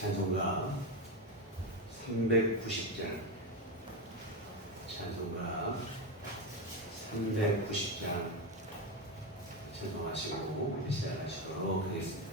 찬송가 390장, 찬송가 390장 찬송하시고 시작하시도록 하겠습니다.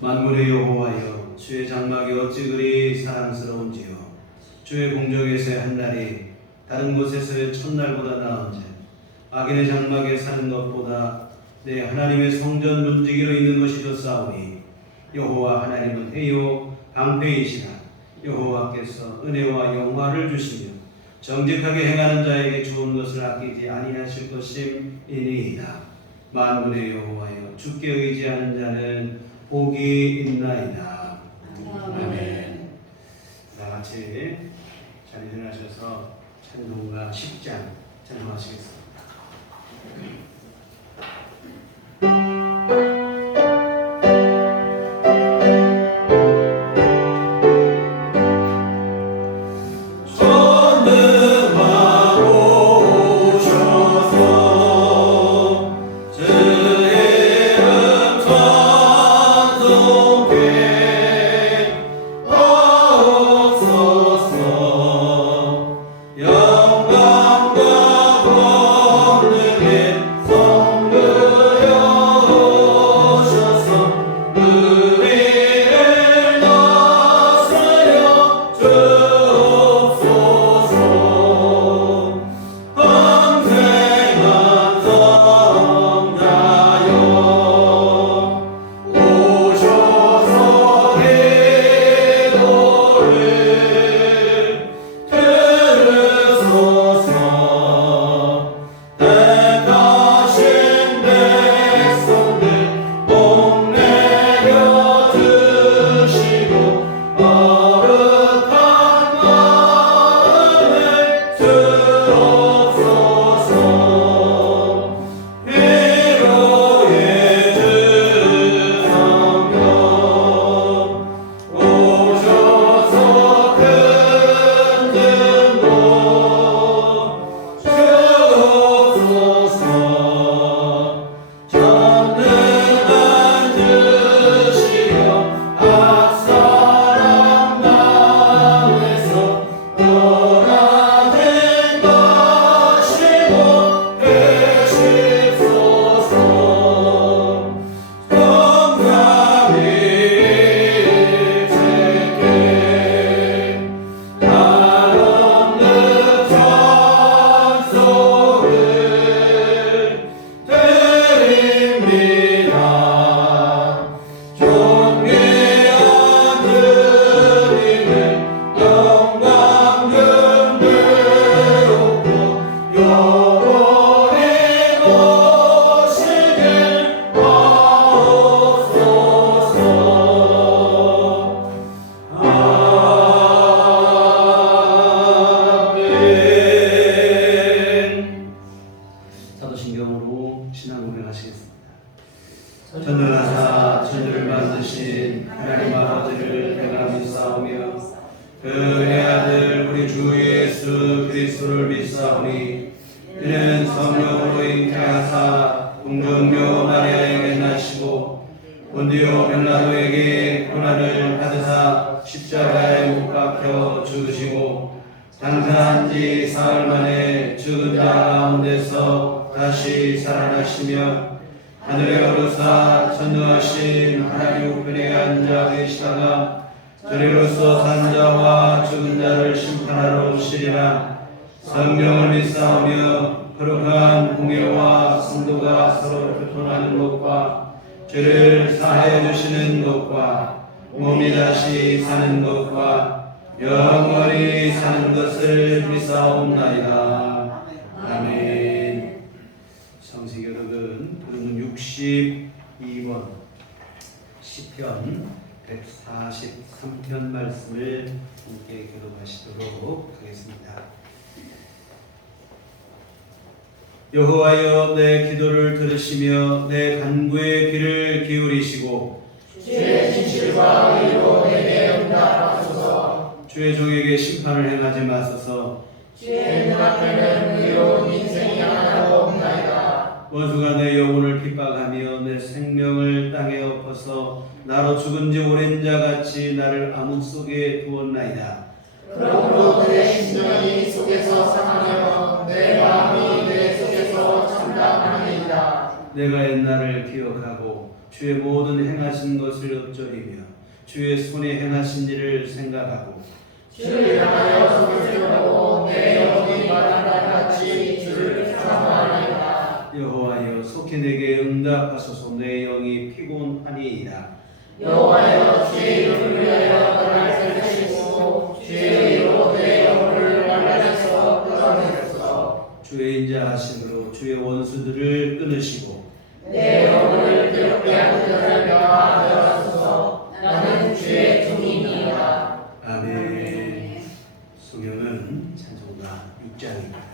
만군의 여호와여, 주의 장막이 어찌 그리 사랑스러운지요. 주의 공적에서의 한 날이 다른 곳에서의 첫날보다 나은지, 악인의 장막에 사는 것보다 내 하나님의 성전 문지기로 있는 것이 더 싸우니, 여호와 하나님은 해요 방패이시라. 여호와께서 은혜와 영화를 주시며 정직하게 행하는 자에게 좋은 것을 아끼지 아니하실 것임이니이다. 만군의 여호와여, 주께 의지하는 자는 복이 있나이다. 아멘. 다 같이 자리 일어나셔서 찬송가 10장 찬송하시겠습니다. 사도신경으로 신앙 고백하시겠습니다. 전능하사 천주를 만드신 하나님 아버지를 내가 믿사오며 그 외아들 우리 주 예수 그리스도를 믿사오니 이는 성령으로 잉태하사 공중묘 마리아에게 나시고 본디오 빌라도에게 고난을 받으사 십자가에 못 박혀 죽으시고 장사한 지 사흘 만에 죽은 자 가운데서 다시 살아나시며 하늘에 오르사 전능하신 하나님 우편에 앉아 계시다가 저리로서 산 자와 죽은 자를 심판하러 오시리라. 성령을 믿사오며 거룩한 공예와 성도가 서로 교통하는 것과 죄를 사하여 주시는 것과 몸이 다시 사는 것과 영원히 사는 것을 믿사옵나이다. 아멘. 성시교독은 62번 시편 143편 말씀을 함께 교독하시도록 하겠습니다. 여호와여, 내 기도를 들으시며 내 간구의 귀를 기울이시고 주의 진실과 의로 내게 응답하소서. 주의 종에게 심판을 행하지 마소서. 주의 눈앞에는 의로운 인생이 하나도 없나이다. 원수가 내 영혼을 핍박하며 내 생명을 땅에 엎어서 나로 죽은 지 오랜 자같이 나를 암흑 속에 두었나이다. 그러므로 내 심령이 속에서 상하며 내 마음이 내 속에서 참담하니이다. 내가 옛날을 기억하고 주의 모든 행하신 것을 읊조리며 주의 손에 행하신 일을 생각하고 주를 향하여 손을 들고 내 영이 말한 것 같이 주를 사모하나이다. 여호와여, 속히 내게 응답하소서. 내 영이 피곤하니이다. 여호와여 주의 이름을 위하여 나를 살리시고 주의 의로 내 영혼을 만나서 끌어내소서. 주의 인자하심으로 주의 원수들을 끊으시고 내 영혼을 괴롭게 하는 자를 멸하소서. 나는 주의 종이니이다. 아멘. 성경은 찬송가 6장입니다.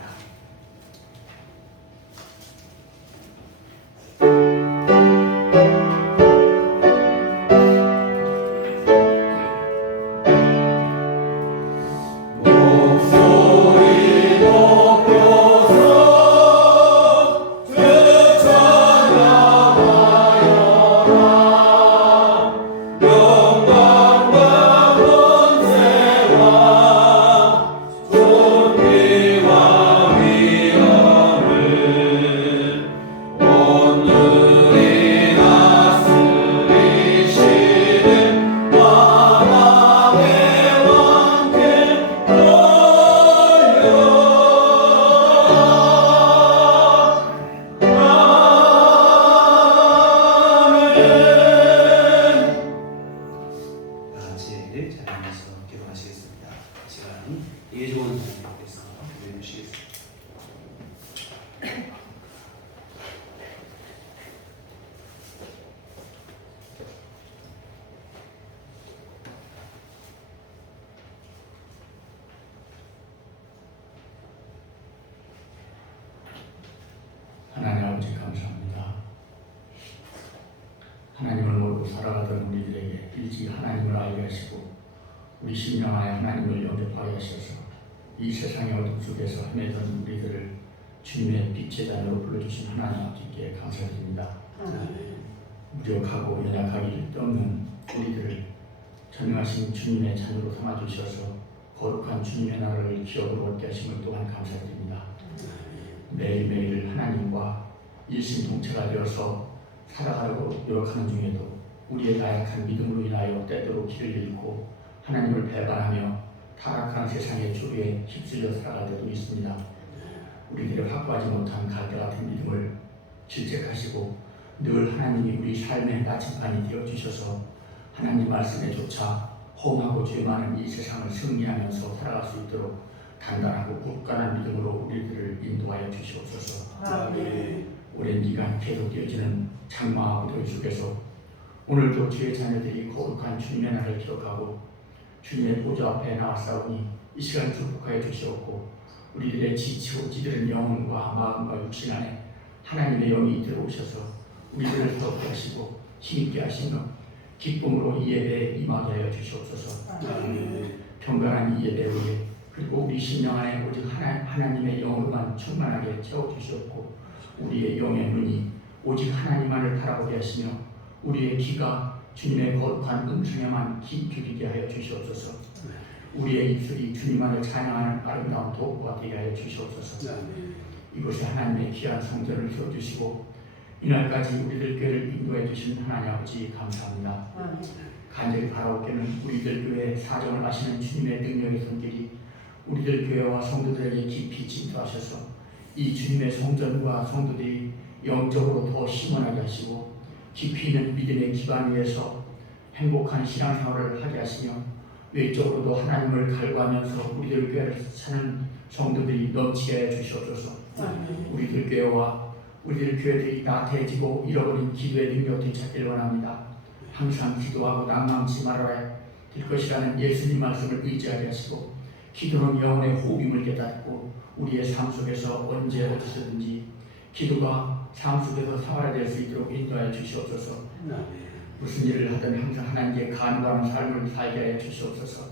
자리에서 기도하시겠습니다. 시간 예조원 선생님께서 기도해 주시겠습니다. 하나님 아버지 감사합니다. 하나님을 모르고 살아가던 우리들에게 일찍 하나님을 알게 하시고 우리 심령 안에 하나님을 영접하게 하셔서 이 세상의 어둠 속에서 헤매던 우리들을 주님의 빛의 단으로 불러주신 하나님 아버지께 감사드립니다. 무력하고 연약하기를 떠없는 우리들을 전능하신 주님의 자녀로 삼아주셔서 거룩한 주님의 나라를 기업으로 얻게 하심을 또한 감사드립니다. 매일매일 하나님과 일심동체가 되어서 살아가려고 노력하는 중에도 우리의 나약한 믿음으로 인하여 때때로 길을 잃고 하나님을 배반하며 타락한 세상의 주류에 휩쓸려 살아갈 때도 있습니다. 우리들의 확고하지 못한 갈대 같은 믿음을 질책하시고 늘 하나님이 우리 삶의 나침반이 되어주셔서 하나님 말씀에 조차 험하고 죄 많은 이 세상을 승리하면서 살아갈 수 있도록 단단하고 굳건한 믿음으로 우리들을 인도하여 주시옵소서. 오랜 기간 계속되어지는 장마와 무더위 속에서 오늘도 주의 자녀들이 거룩한 주님의 날을 기억하고 주님의 보좌 앞에 나와 싸우니 이 시간 축복하여 주시옵고 우리들의 지치고 찌들은 영혼과 마음과 육신 안에 하나님의 영이 들어오셔서 우리들을 사롭게 하시고 힘있게 하시며 기쁨으로 이 예배에 임하게 하여 주시옵소서. 평강한 이 예배 위에 그리고 우리 심령 안에 오직 하나님의 영으로만 충만하게 채워주시옵고 우리의 영의 눈이 오직 하나님만을 바라보게 하시며 우리의 귀가 주님의 거룩한 음성에만 귀 기울이게 하여 주시옵소서. 우리의 입술이 주님만을 찬양하는 아름다운 도구가 되게 하여 주시옵소서. 이곳에 하나님의 귀한 성전을 세워주시고 이날까지 우리들 교회를 인도해 주신 하나님 아버지 감사합니다. 간절히 바라옵기는 우리들 교회의 사정을 아시는 주님의 능력의 손길이 우리들 교회와 성도들에게 깊이 진도하셔서 이 주님의 성전과 성도들이 영적으로 더 심원하게 하시고 깊이 있는 믿음의 기반 위에서 행복한 신앙생활을 하게 하시며 외적으로도 하나님을 갈구하면서 우리들 교회를 사는 성도들이 넘치게 해주시옵소서. 우리들 교회와 우리들 교회들이 나태해지고 잃어버린 기도의 능력을 찾기를 원합니다. 항상 기도하고 낭망치 말아야 될 것이라는 예수님 말씀을 의지하게 하시고 기도는 영혼의 호흡임을 깨닫고 우리의 삶 속에서 언제 어디서든지 기도가 삶 속에서 생활화될 수 있도록 인도하여 주시옵소서. 무슨 일을 하든 항상 하나님께 간구하는 삶을 살게 하여 주시옵소서.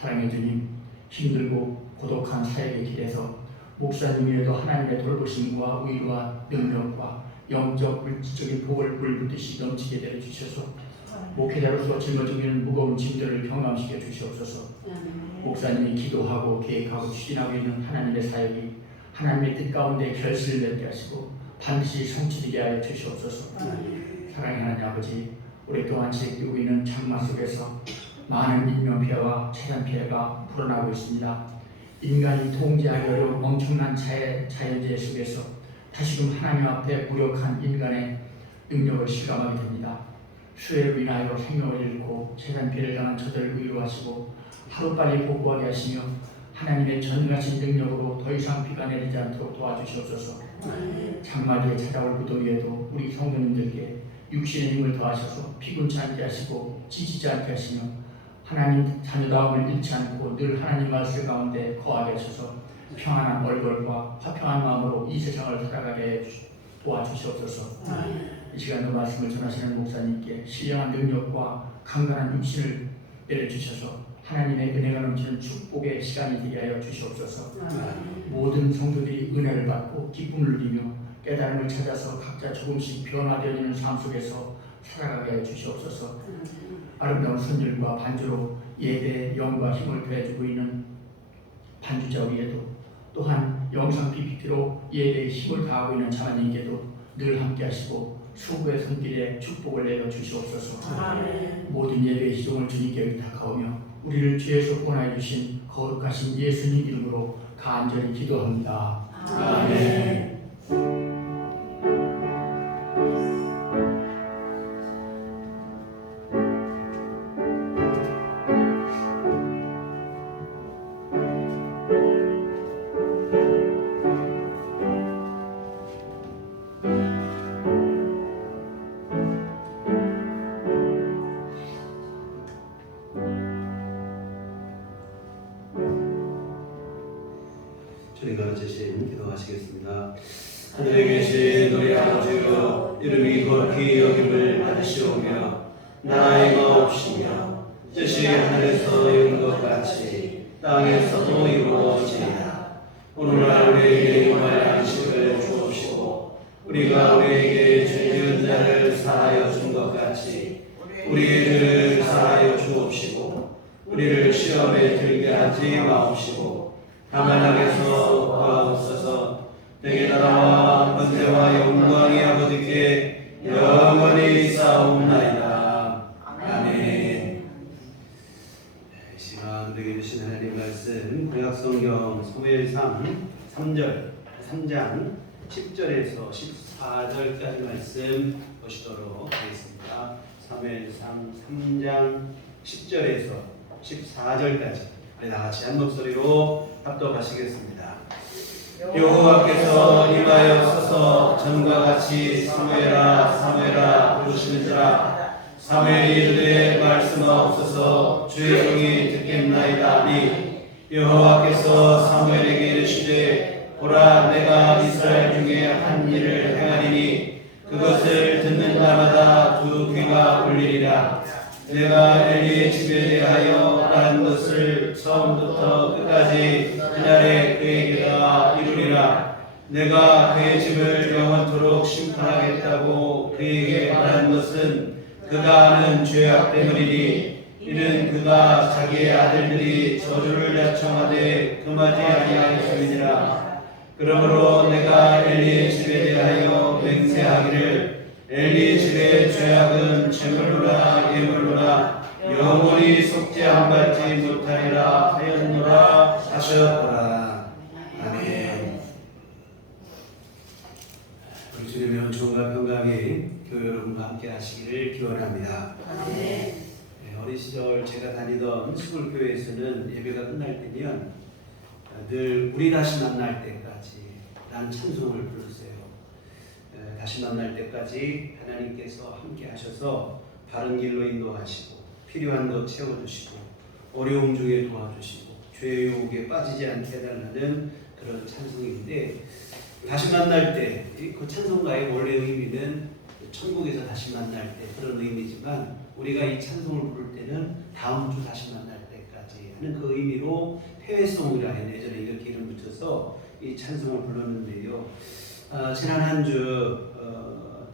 사랑해 주님, 힘들고 고독한 사역의 길에서 목사님이라도 하나님의 돌보심과 의와 능력과 영적 물질적인 복을 불붙듯이 넘치게 되어 주셔서 목회자로서 짊어지고 있는 무거운 짐들을 경감시켜 주시옵소서. 목사님이 기도하고 계획하고 추진하고 있는 하나님의 사역이 하나님의 뜻 가운데 결실을 맺게 하시고 반드시 성취되게 하여 주시옵소서. 사랑의 하나님 아버지, 오랫동안 지속되고 있는 장마 속에서 많은 인명피해와 재산피해가 불어나고 있습니다. 인간이 통제하기 어려운 엄청난 자연재해 속에서 다시금 하나님 앞에 무력한 인간의 능력을 실감하게 됩니다. 수해로 인하여 생명을 잃고 세상 피해를 당한 저들을 위로하시고 하루빨리 복구하게 하시며 하나님의 전능하신 능력으로 더 이상 비가 내리지 않도록 도와주시옵소서. 장마기에 찾아올 무더위에도 우리 성도님들께 육신의 힘을 더하셔서 피곤치 않게 하시고 지치지 않게 하시며 하나님 자녀다움을 잃지 않고 늘 하나님 말씀 가운데 거하게 하셔서 평안한 얼굴과 화평한 마음으로 이 세상을 살아가게 도와주시옵소서. 이 시간도 말씀을 전하시는 목사님께 신령한 능력과 강건한 육신을 내려주셔서 하나님의 은혜가 넘치는 축복의 시간이 되게 하여 주시옵소서. 모든 성도들이 은혜를 받고 기쁨을 누리며 깨달음을 찾아서 각자 조금씩 변화되는 삶 속에서 살아가게 하여 주시옵소서. 아름다운 선율과 반주로 예배에 영과 힘을 더해주고 있는 반주자 위에도 또한 영상 PPT로 예배에 힘을 다하고 있는 자매님께도 늘 함께 하시고 수고의 손길에 축복을 내려 주시옵소서. 모든 예배의 시종을 주님께 의탁하오며 우리를 죄에서 구원하여 주신 거룩하신 예수님 이름으로 간절히 기도합니다. 아멘. 주님 가르치신 기도하시겠습니다. 하늘에 계신 우리 아버지여, 이름이 거룩히 여김을 받으시오며 나라의 마옵시며 뜻이 하늘에서 이룬 것 같이 땅에서도 이루어지리라. 오늘날 우리에게 일용할 양식을 주옵시고 우리가 우리에게 죄 지은 자를 사하여 준 것 같이 우리의 죄를 사하여 주옵시고 우리를 시험에 들게 하지 마옵시고 다만 악에서 구하옵소서. 내게 나라와 권세와 영광이 아버지께 영원히 있사옵나이다. 아멘. 이 시간 우리에게 주신 하나님 말씀 구약성경 사무엘상 3장 10절에서 14절까지 말씀 보시도록 하겠습니다. 사무엘상 3장 10절에서 14절까지 다같이 한 목소리로 합독하시겠습니다. 여호와께서 임하여서서 전과 같이 사무엘아 사무엘아 부르시는지라. 사무엘이 이르되 말씀하옵소서 주의 종이 듣겠나이다 하니 여호와께서 사무엘에게 이르시되 보라 내가 이스라엘 중에 한 일을 행하리니 그것을 듣는 자마다 두 귀가 울리리라. 내가 엘리의 집에 대하여 말한 것을 처음부터 끝까지 그날에 그에게다 이루리라. 내가 그의 집을 영원토록 심판하겠다고 그에게 말한 것은 그가 하는 죄악 때문이니 이는 그가 자기의 아들들이 저주를 자청하되 금하지 아니하였음이니라. 그러므로 내가 엘리의 집에 대하여 맹세하기를 엘리 집의 죄악은 제물로나 예물로나 영원히 속죄함받지 못하리라 하였노라 하셨더라. 아멘. 우리 주님의 은총과 평강이 교회 여러분과 함께 하시기를 기원합니다. 아멘. 어린 시절 제가 다니던 시골교회에서는 예배가 끝날 때면 늘 우리 다시 만날 때까지 라는 찬송을 부르세요. 다시 만날 때까지 하나님께서 함께 하셔서 바른 길로 인도하시고 필요한 것 채워주시고 어려움 중에 도와주시고 죄의 유혹에 빠지지 않게 해달라는 그런 찬송인데, 다시 만날 때 그 찬송가의 원래 의미는 천국에서 다시 만날 때 그런 의미지만 우리가 이 찬송을 부를 때는 다음 주 다시 만날 때까지 하는 그 의미로 회회송이라 예전에 이렇게 이름 붙여서 이 찬송을 불렀는데요. 지난 한 주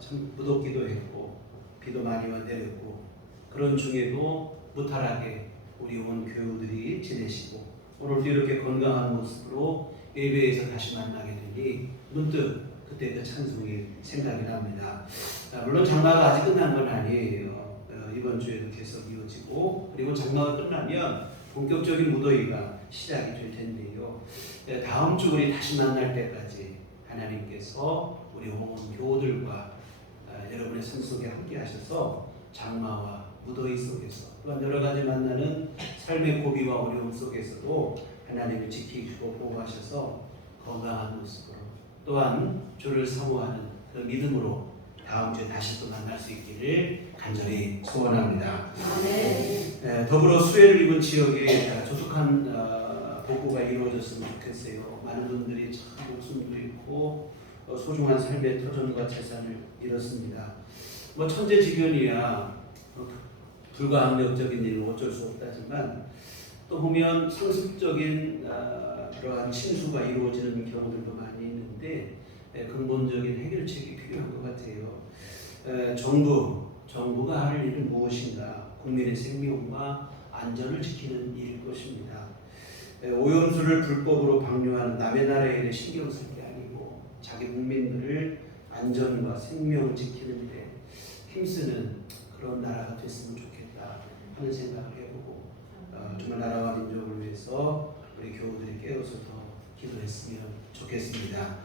참 무덥기도 했고 비도 많이 내렸고 그런 중에도 무탈하게 우리 온 교우들이 지내시고 오늘도 이렇게 건강한 모습으로 예배에서 다시 만나게 되니 문득 그때 그 찬송이 생각이 납니다. 물론 장마가 아직 끝난 건 아니에요. 이번 주에도 계속 이어지고 그리고 장마가 끝나면 본격적인 무더위가 시작이 될 텐데요. 다음 주 우리 다시 만날 때까지 하나님께서 우리 온 교우들과 여러분의 삶 속에 함께 하셔서 장마와 무더위 속에서 또한 여러 가지 만나는 삶의 고비와 어려움 속에서도 하나님이 지키시고 보호하셔서 건강한 모습으로 또한 주를 사모하는 그 믿음으로 다음 주에 다시 또 만날 수 있기를 간절히 소원합니다. 더불어 수혜를 입은 지역에 조속한 복구가 이루어졌으면 좋겠어요. 많은 분들이 참 목숨도 잃고 소중한 삶의 터전과 재산을 잃었습니다. 뭐 천재지변이야 불가항력적인 일은 어쩔 수 없다지만 또 보면 상습적인 그러한 침수가 이루어지는 경우들도 많이 있는데 근본적인 해결책이 필요한 것 같아요. 정부가 할 일은 무엇인가? 국민의 생명과 안전을 지키는 일일 것입니다. 오염수를 불법으로 방류하는 남의 나라에 대해 신경 쓸 게 아니고 자기 국민들을 안전과 생명을 지키는 데 힘쓰는 그런 나라가 됐으면 좋겠다 하는 생각을 해보고 정말 나라와 민족을 위해서 우리 교우들이 깨어서 더 기도했으면 좋겠습니다.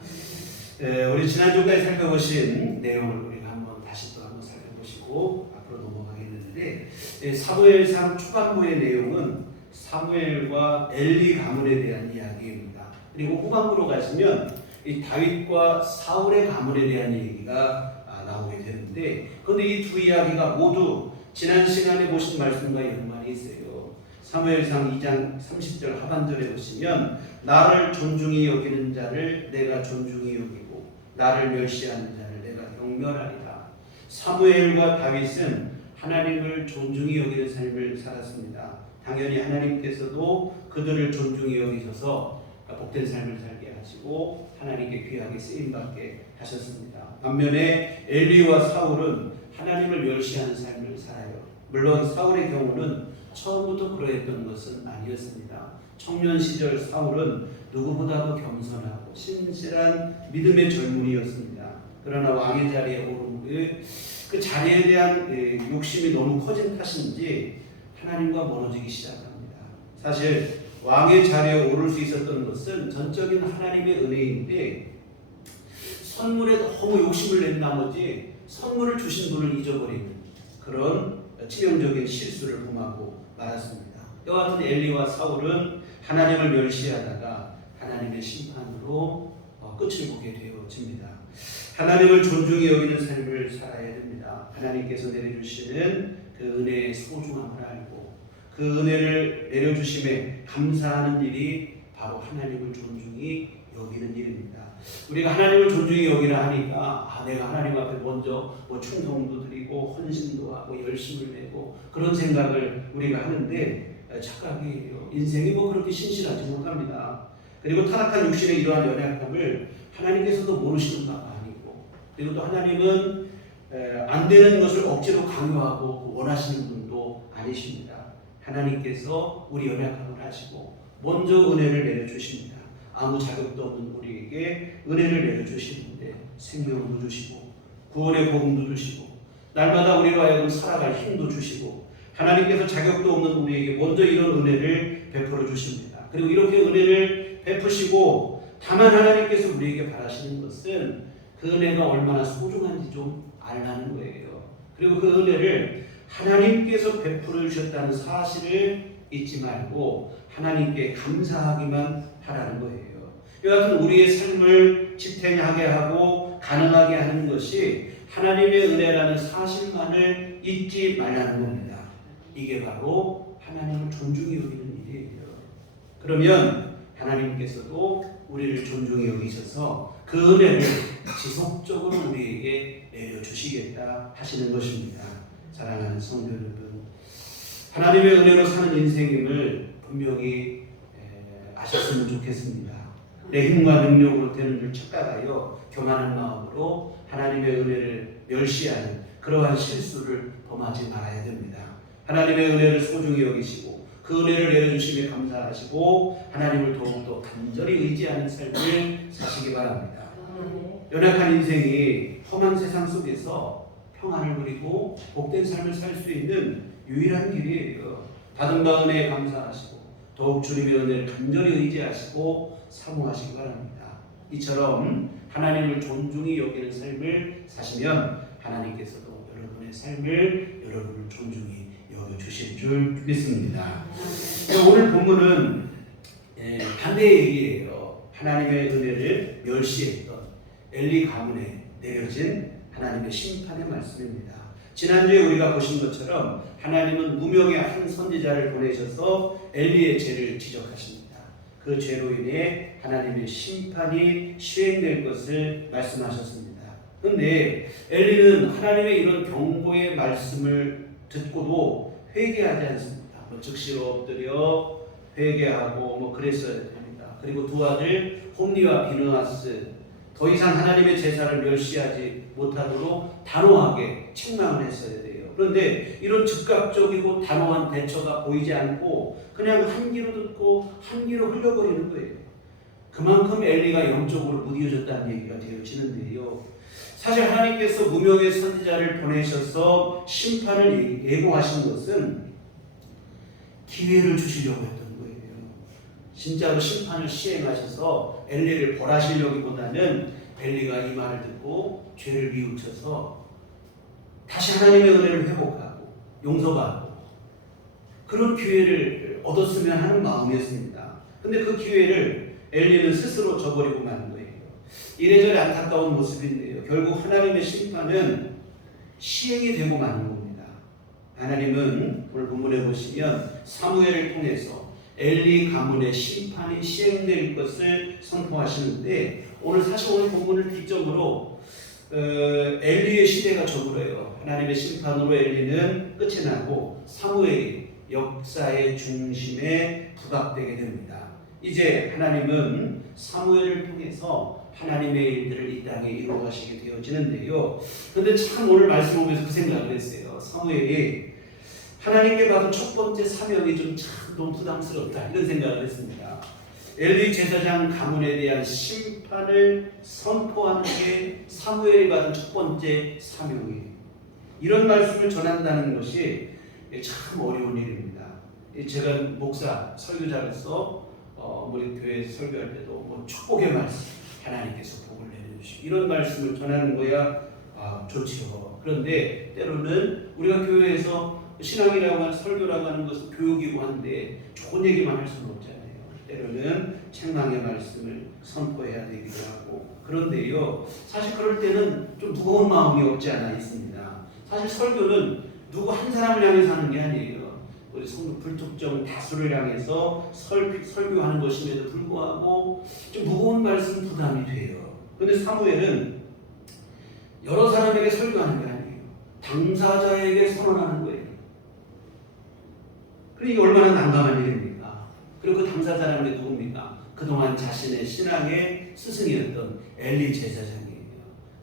우리 지난주까지 살펴보신 내용을 우리가 다시 또 한번 살펴보시고 앞으로 넘어가겠는데 사무엘상 초반부의 내용은 사무엘과 엘리 가문에 대한 이야기입니다. 그리고 후반부로 가시면 이 다윗과 사울의 가문에 대한 얘기가 나오게 되는데 그런데 이 두 이야기가 모두 지난 시간에 보신 말씀과 연관이 있어요. 사무엘상 2장 30절 하반절에 보시면 나를 존중히 여기는 자를 내가 존중히 여기고 나를 멸시하는 자를 내가 경멸하리라. 사무엘과 다윗은 하나님을 존중히 여기는 삶을 살았습니다. 당연히 하나님께서도 그들을 존중히 여기셔서 복된 삶을 살게 하시고 하나님께 귀하게 쓰임받게 하셨습니다. 반면에 엘리와 사울은 하나님을 멸시하는 삶을 살아요. 물론 사울의 경우는 처음부터 그러했던 것은 아니었습니다. 청년 시절 사울은 누구보다도 겸손하고 신실한 믿음의 젊은이였습니다. 그러나 왕의 자리에 오른 후에 그 자리에 대한 욕심이 너무 커진 탓인지 하나님과 멀어지기 시작합니다. 사실 왕의 자리에 오를 수 있었던 것은 전적인 하나님의 은혜인데 선물에 너무 욕심을 낸 나머지 선물을 주신 분을 잊어버리는 그런 치명적인 실수를 범하고 말았습니다. 이와 같은 엘리와 사울은 하나님을 멸시하다가 하나님의 심판으로 끝을 보게 되어집니다. 하나님을 존중히 여기는 삶을 살아야 됩니다. 하나님께서 내려주시는 그 은혜의 소중함을 알고 그 은혜를 내려주심에 감사하는 일이 바로 하나님을 존중히 여기는 일입니다. 우리가 하나님을 존중히 여기라 하니까 내가 하나님 앞에 먼저 충성도 드리고 헌신도 하고 열심을 내고 그런 생각을 우리가 하는데 착각이에요. 인생이 그렇게 신실하지 못합니다. 그리고 타락한 육신의 이러한 연약함을 하나님께서도 모르시는 바가 아니고 그리고 또 하나님은 안 되는 것을 억지로 강요하고 원하시는 분도 아니십니다. 하나님께서 우리 연약함을 아시고 먼저 은혜를 내려주십니다. 아무 자격도 없는 우리에게 은혜를 내려주시는데 생명도 주시고 구원의 복음도 주시고 날마다 우리로 하여금 살아갈 힘도 주시고 하나님께서 자격도 없는 우리에게 먼저 이런 은혜를 베풀어 주십니다. 그리고 이렇게 은혜를 베푸시고 다만 하나님께서 우리에게 바라시는 것은 그 은혜가 얼마나 소중한지 좀 알라는 거예요. 그리고 그 은혜를 하나님께서 베풀어 주셨다는 사실을 잊지 말고 하나님께 감사하기만 하라는 거예요. 이와 같은 우리의 삶을 지탱하게 하고 가능하게 하는 것이 하나님의 은혜라는 사실만을 잊지 말라는 겁니다. 이게 바로 하나님을 존중히 여기는 일이에요. 그러면 하나님께서도 우리를 존중히 여기셔서 그 은혜를 지속적으로 우리에게 내려주시겠다 하시는 것입니다. 사랑하는 성도 여러분, 하나님의 은혜로 사는 인생임을 분명히 아셨으면 좋겠습니다. 내 힘과 능력으로 되는 줄 착각하여 교만한 마음으로 하나님의 은혜를 멸시하는 그러한 실수를 범하지 말아야 됩니다. 하나님의 은혜를 소중히 여기시고 그 은혜를 내려주심에 감사하시고 하나님을 더욱더 간절히 의지하는 삶을 사시기 바랍니다. 연약한 인생이 험한 세상 속에서 평안을 누리고 복된 삶을 살 수 있는 유일한 길이에요. 받은 바 은혜에 감사하시고 더욱 주님의 은혜를 간절히 의지하시고 사모하시기 바랍니다. 이처럼 하나님을 존중히 여기는 삶을 사시면 하나님께서도 여러분의 여러분의 삶을 여러분을 존중히 여겨주실 줄 믿습니다. 오늘 본문은 반대의 얘기예요. 하나님의 은혜를 멸시했던 엘리 가문에 내려진 하나님의 심판의 말씀입니다. 지난주에 우리가 보신 것처럼 하나님은 무명의 한 선지자를 보내셔서 엘리의 죄를 지적하십니다. 그 죄로 인해 하나님의 심판이 시행될 것을 말씀하셨습니다. 그런데 엘리는 하나님의 이런 경고의 말씀을 듣고도 회개하지 않습니다. 즉시로 엎드려 회개하고 그랬어야 됩니다. 그리고 두 아들 홈리와 비느하스 더 이상 하나님의 제사를 멸시하지 못하도록 단호하게 책망을 했어야 돼요. 그런데 이런 즉각적이고 단호한 대처가 보이지 않고 그냥 한 귀로 듣고 한 귀로 흘려버리는 거예요. 그만큼 엘리가 영적으로 무디어졌다는 얘기가 되어지는데요. 사실 하나님께서 무명의 선지자를 보내셔서 심판을 예고하신 것은 기회를 주시려고 했던 거예요. 진짜로 심판을 시행하셔서 엘리를 벌하시려기보다는 엘리가 이 말을 듣고 죄를 뉘우쳐서 다시 하나님의 은혜를 회복하고 용서받고 그런 기회를 얻었으면 하는 마음이었습니다. 근데 그 기회를 엘리는 스스로 저버리고 만 거예요. 이래저래 안타까운 모습인데요. 결국 하나님의 심판은 시행이 되고 마는 겁니다. 하나님은 오늘 본문에 보시면 사무엘을 통해서 엘리 가문의 심판이 시행될 것을 선포하시는데 사실 오늘 본문을 기점으로 엘리의 시대가 저물어요. 하나님의 심판으로 엘리는 끝이 나고 사무엘이 역사의 중심에 부각되게 됩니다. 이제 하나님은 사무엘을 통해서 하나님의 일들을 이 땅에 이루어가시게 되어지는데요. 그런데 참 오늘 말씀 보면서 그 생각을 했어요. 사무엘이 하나님께 받은 첫 번째 사명이 너무 부담스럽다 이런 생각을 했습니다. 엘리 제사장 가문에 대한 심판을 선포하는 게 사무엘이 받은 첫 번째 사명이에요. 이런 말씀을 전한다는 것이 참 어려운 일입니다. 제가 목사, 설교자로서 우리 교회에서 설교할 때도 축복의 말씀, 하나님께서 복을 내려주시고 이런 말씀을 전하는 거야 좋지요. 그런데 때로는 우리가 교회에서 신앙이라고 하는 설교라고 하는 것은 교육이고 한데 좋은 얘기만 할 수는 없잖아요. 때로는 책망의 말씀을 선포해야 되기도 하고 그런데요. 사실 그럴 때는 좀 무거운 마음이 없지 않아 있습니다. 사실 설교는 누구 한 사람을 향해서 하는 게 아니에요. 우리 성도 불특정 다수를 향해서 설교하는 것임에도 불구하고 좀 무거운 말씀 부담이 돼요. 그런데 사무엘은 여러 사람에게 설교하는 게 아니에요. 당사자에게 선언하는 거예요. 그러니까 얼마나 난감한 일입니까? 그리고 그 당사자라는 게 누굽니까? 그동안 자신의 신앙의 스승이었던 엘리 제사장이에요.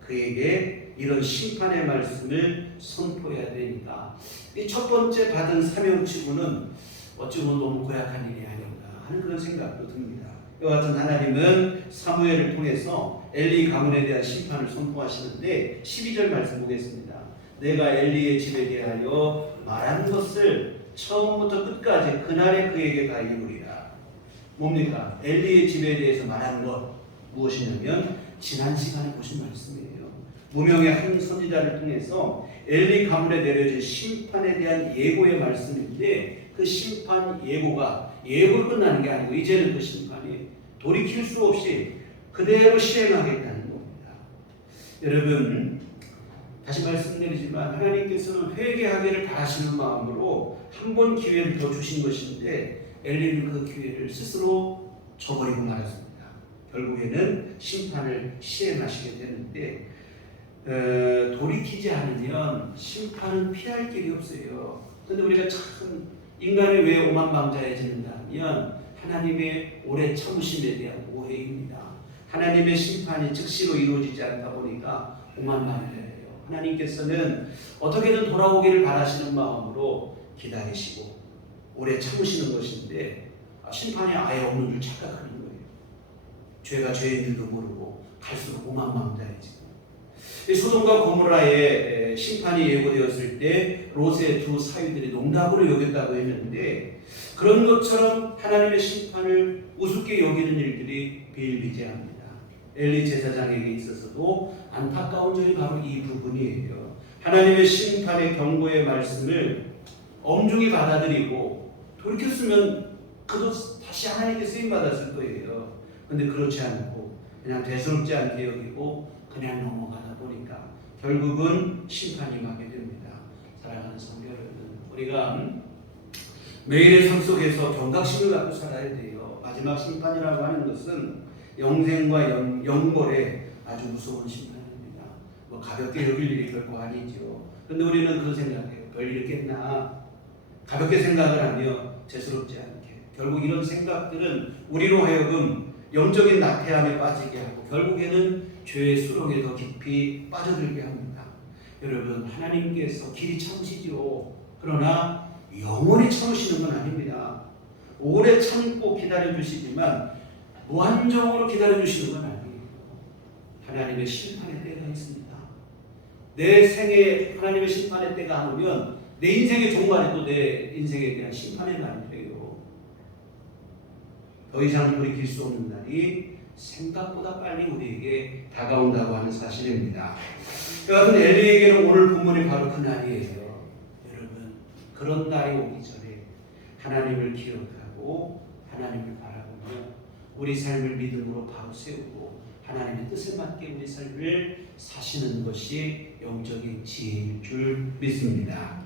그에게 이런 심판의 말씀을 선포해야 되니까 이 첫 번째 받은 사명치고는 어찌 보면 너무 고약한 일이 아닌가 하는 그런 생각도 듭니다. 이와 같은 하나님은 사무엘을 통해서 엘리 가문에 대한 심판을 선포하시는데 12절 말씀 보겠습니다. 내가 엘리의 집에 대하여 말한 것을 처음부터 끝까지 그날에 그에게 다 이루리라. 뭡니까? 엘리의 집에 대해서 말한 것 무엇이냐면 지난 시간에 보신 말씀이에요. 무명의 한 선지자를 통해서 엘리 가문에 내려진 심판에 대한 예고의 말씀인데 그 심판 예고가 예고로 끝나는 게 아니고 이제는 그 심판이 돌이킬 수 없이 그대로 시행하겠다는 겁니다. 여러분 다시 말씀드리지만 하나님께서는 회개하기를 바라시는 마음으로 한 번 기회를 더 주신 것인데 엘리는 그 기회를 스스로 저버리고 말았습니다. 결국에는 심판을 시행하시게 되는데 돌이키지 않으면 심판은 피할 길이 없어요. 그런데 우리가 참 인간이 왜 오만방자해지는가 하면 하나님의 오래 참으심에 대한 오해입니다. 하나님의 심판이 즉시로 이루어지지 않다 보니까 오만방자해요. 하나님께서는 어떻게든 돌아오기를 바라시는 마음으로 기다리시고 오래 참으시는 것인데 심판이 아예 없는 줄 착각하는 거예요. 죄가 죄인 줄도 모르고 갈수록 오만방자해지고 소돔과 고모라의 심판이 예고되었을 때 롯의 두 사위들이 농담으로 여겼다고 했는데 그런 것처럼 하나님의 심판을 우습게 여기는 일들이 비일비재합니다. 엘리 제사장에게 있어서도 안타까운 점이 바로 이 부분이에요. 하나님의 심판의 경고의 말씀을 엄중히 받아들이고 돌이켰으면 그도 다시 하나님께 쓰임받았을 거예요. 근데 그렇지 않고 그냥 대수롭지 않게 여기고 그냥 넘어가다 보니까 결국은 심판이 임하게 됩니다. 사랑하는 성도 여러분, 우리가 매일의 삶 속에서 경각심을 갖고 살아야 돼요. 마지막 심판이라고 하는 것은 영생과 영벌의 아주 무서운 심판입니다. 뭐 가볍게 여길 일이 결코 아니죠. 그런데 우리는 그런 생각해요. 별일 있겠나? 가볍게 생각을 하며 재수롭지 않게. 결국 이런 생각들은 우리로 하여금 영적인 나태함에 빠지게 하고 결국에는 죄의 수렁에 더 깊이 빠져들게 합니다. 여러분, 하나님께서 길이 참으시죠. 그러나 영원히 참으시는 건 아닙니다. 오래 참고 기다려주시지만 무한정으로 기다려주시는 건 아니에요. 하나님의 심판의 때가 있습니다. 내 생에 하나님의 심판의 때가 안 오면 내 인생의 종말에도 내 인생에 대한 심판의 날이 돼요. 더 이상 돌이킬 수 없는 날이 생각보다 빨리 우리에게 다가온다고 하는 사실입니다. 여하튼 엘리에게는 오늘 본문이 바로 그 날이에요. 여러분, 그런 날이 오기 전에 하나님을 기억하고 하나님을 바라보며 우리 삶을 믿음으로 바로 세우고 하나님의 뜻에 맞게 우리 삶을 사시는 것이 영적인 지혜일 줄 믿습니다.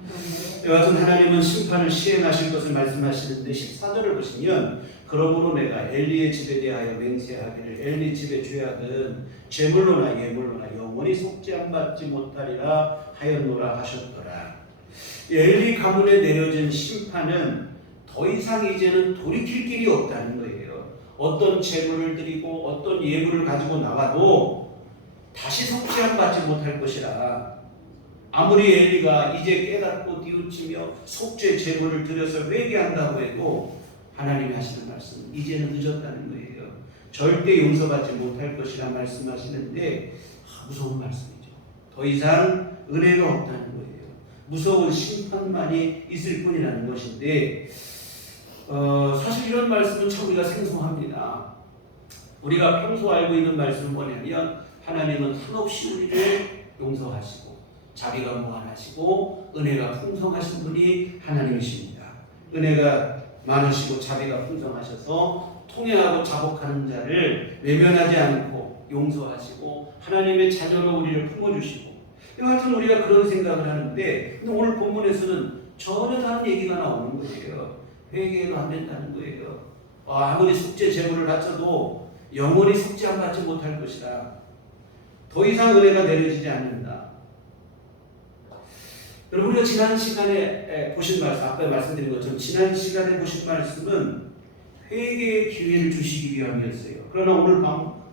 여하튼 하나님은 심판을 시행하실 것을 말씀하시는데 14절을 보시면 그러므로 내가 엘리의 집에 대하여 맹세하기를 엘리 집의 죄악은 제물로나 예물로나 영원히 속죄함 받지 못하리라 하였노라 하셨더라. 엘리 가문에 내려진 심판은 더 이상 이제는 돌이킬 길이 없다는 거예요. 어떤 제물을 드리고 어떤 예물을 가지고 나와도 다시 속죄함 받지 못할 것이라. 아무리 엘리가 이제 깨닫고 뉘우치며 속죄 제물을 드려서 회개한다고 해도 하나님이 하시는 말씀은 이제는 늦었다는 거예요. 절대 용서받지 못할 것이라 말씀하시는데 무서운 말씀이죠. 더 이상 은혜가 없다는 거예요. 무서운 심판만이 있을 뿐이라는 것인데 사실 이런 말씀은 참 우리가 생소합니다. 우리가 평소 알고 있는 말씀은 뭐냐면 하나님은 한없이 우리를 용서하시고 자비가 무한하시고 은혜가 풍성하신 분이 하나님이십니다. 은혜가 많으시고 자비가 풍성하셔서 통회하고 자복하는 자를 외면하지 않고 용서하시고 하나님의 자녀로 우리를 품어주시고 이와 같은 우리가 그런 생각을 하는데 오늘 본문에서는 전혀 다른 얘기가 나오는 거예요. 회개해도 안 된다는 거예요. 아무리 속죄 제물을 바쳐도 영원히 속죄함 받지 못할 것이라. 더 이상 은혜가 내려지지 않는다. 여러분, 우리가 지난 시간에 보신 말씀, 아까 말씀드린 것처럼 지난 시간에 보신 말씀은 회개의 기회를 주시기 위함이었어요. 그러나 오늘